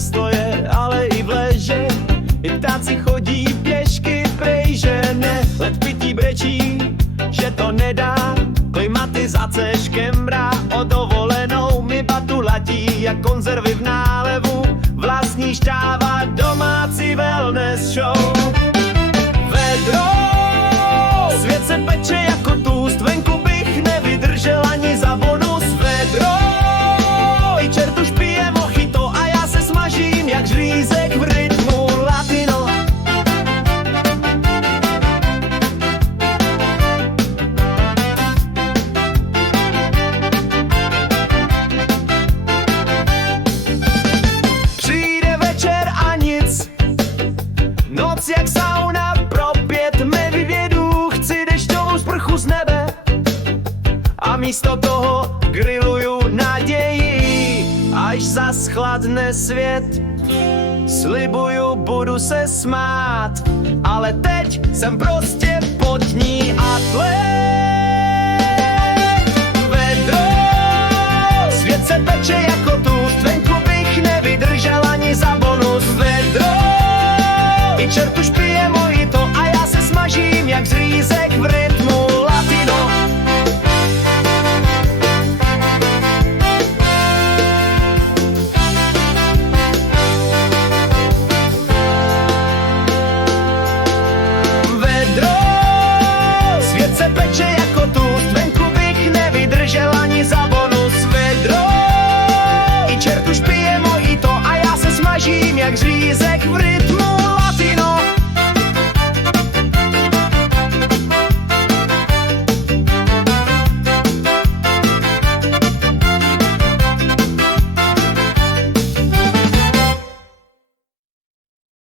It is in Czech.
často je, ale i vleže. I ptáci chodí pěšky, prej, že ne. Led pití brečí, že to nedá. Klimatizace škembrá, o dovolenou mi batu latí, jak konzervy v nálevu. Vlastní šťáva, domácí wellness show. Vedro, svět se peče jako tůst, venku bych nevydržel ani za bonus. Vedro, i čert už pije mojito a já se smažím jak žlízek v rytmu latino. Přijde večer a nic, noc jak sauna, pro 5 medvědů chci dešťovou sprchu z nebe. A místo toho griluju naději, až zas chladne svět. Slibuju, budu se smát, ale teď jsem prostě pod ní atlet.